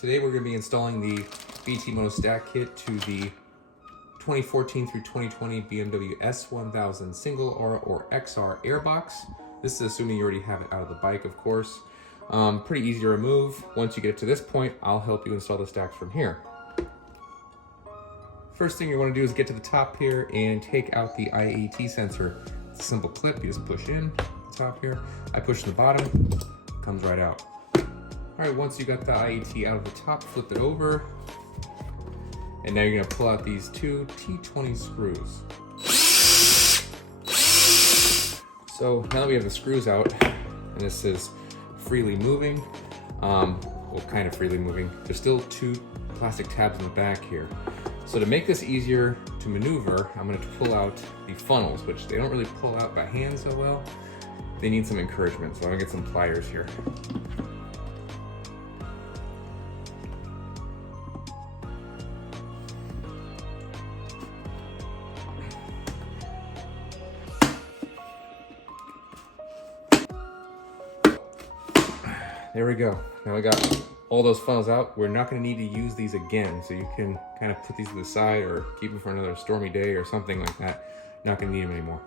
Today we're going to be installing the BT Moto stack kit to the 2014 through 2020 BMW S1000 single R or XR airbox. This is assuming you already have it out of the bike, of course. Pretty easy to remove. Once you get to this point, I'll help you install the stacks from here. First thing you want to do is get to the top here and take out the IAT sensor. It's a simple clip, you just push in the top here. I push the bottom, comes right out. All right, once you got the IAT out of the top, flip it over. And now you're gonna pull out these two T20 screws. So now that we have the screws out, and this is freely moving, well, kind of freely moving, there's still two plastic tabs in the back here. So to make this easier to maneuver, I'm gonna pull out the funnels, which they don't really pull out by hand so well. They need some encouragement, so I'm gonna get some pliers here. There we go. Now we got all those funnels out. We're not going to need to use these again, so you can kind of put these to the side or keep them for another stormy day or something like that. Not going to need them anymore.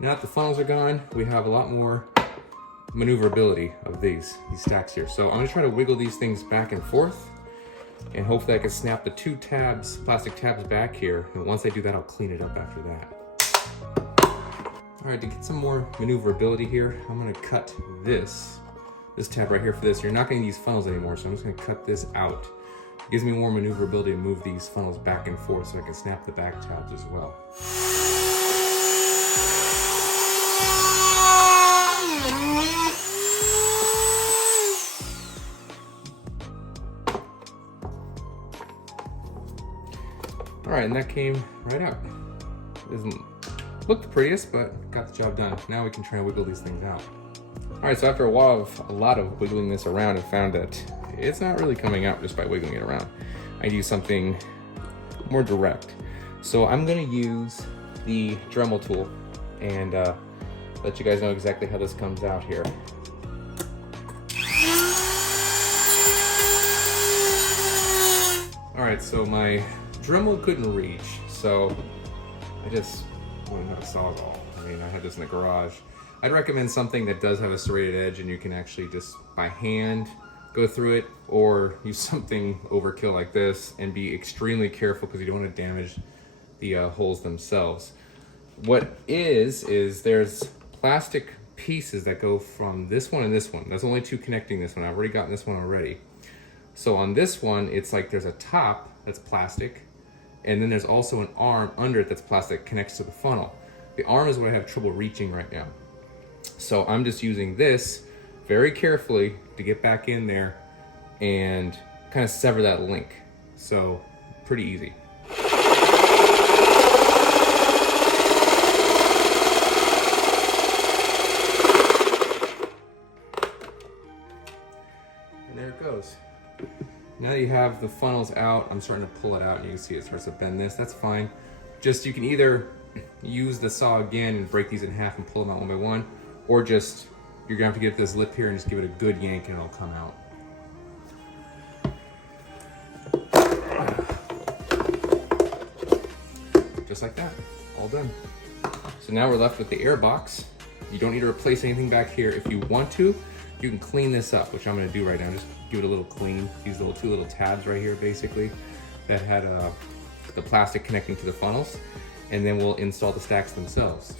Now that the funnels are gone, we have a lot more maneuverability of these stacks here. So I'm going to try to wiggle these things back and forth, and hopefully I can snap the two tabs, plastic tabs back here, and once I do that, I'll clean it up after that. All right, to get some more maneuverability here, I'm going to cut this tab right here for this. You're not going to use funnels anymore, so I'm just going to cut this out. It gives me more maneuverability to move these funnels back and forth so I can snap the back tabs as well. All right, and that came right out. It doesn't look the prettiest, but got the job done. Now we can try and wiggle these things out. All right, so after a lot of wiggling this around, I found that it's not really coming out just by wiggling it around. I use something more direct. So I'm gonna use the Dremel tool and let you guys know exactly how this comes out here. All right, so my Dremel couldn't reach, so I just went out a Sawzall. I mean, I had this in the garage. I'd recommend something that does have a serrated edge and you can actually just by hand go through it, or use something overkill like this and be extremely careful because you don't want to damage the holes themselves. What is there's plastic pieces that go from this one and this one. There's only two connecting this one. I've already gotten this one already. So on this one, it's like there's a top that's plastic, and then there's also an arm under it that's plastic, connects to the funnel. The arm is what I have trouble reaching right now. So I'm just using this very carefully to get back in there and kind of sever that link. So pretty easy. And there it goes. Now that you have the funnels out, I'm starting to pull it out and you can see it starts to bend this. That's fine. Just you can either use the saw again and break these in half and pull them out one by one, or just, you're gonna have to get this lip here and just give it a good yank and it'll come out. Just like that, all done. So now we're left with the air box. You don't need to replace anything back here. If you want to, you can clean this up, which I'm gonna do right now. Just give it a little clean. These two little tabs right here, basically, that had the plastic connecting to the funnels. And then we'll install the stacks themselves.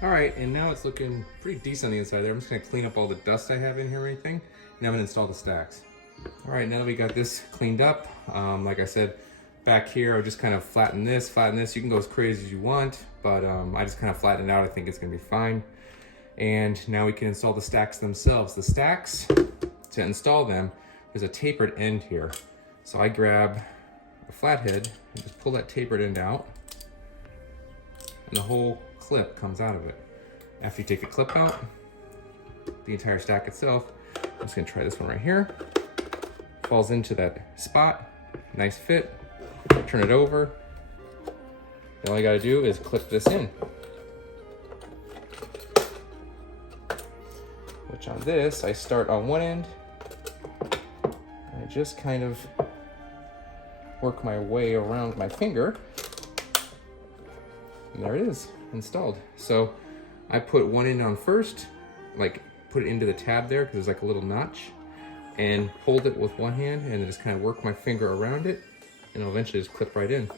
All right, and now it's looking pretty decent on the inside there. I'm just gonna clean up all the dust I have in here or anything, and I'm gonna install the stacks. All right, now that we got this cleaned up, like I said, back here, I just kind of flatten this. You can go as crazy as you want, but I just kind of flatten it out. I think it's gonna be fine. And now we can install the stacks themselves. The stacks, to install them, there's a tapered end here. So I grab a flathead and just pull that tapered end out, and the whole clip comes out of it. After you take the clip out, the entire stack itself, I'm just gonna try this one right here. Falls into that spot, nice fit. Turn it over. All I gotta do is clip this in. which on this, I start on one end, and I just kind of work my way around my finger, and there it is, installed. So I put one end on first, like put it into the tab there, because there's like a little notch, and hold it with one hand, and then just kind of work my finger around it, and it'll eventually just clip right in.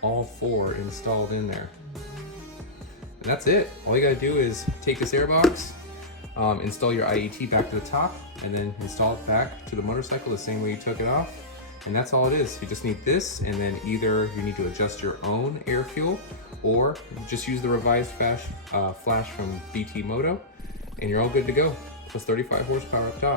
All four installed in there. And that's it. All you gotta do is take this air box, install your IET back to the top, and then install it back to the motorcycle the same way you took it off. And that's all it is. You just need this, and then either you need to adjust your own air fuel, or just use the revised flash from BT Moto, and you're all good to go. Plus 35 horsepower up top.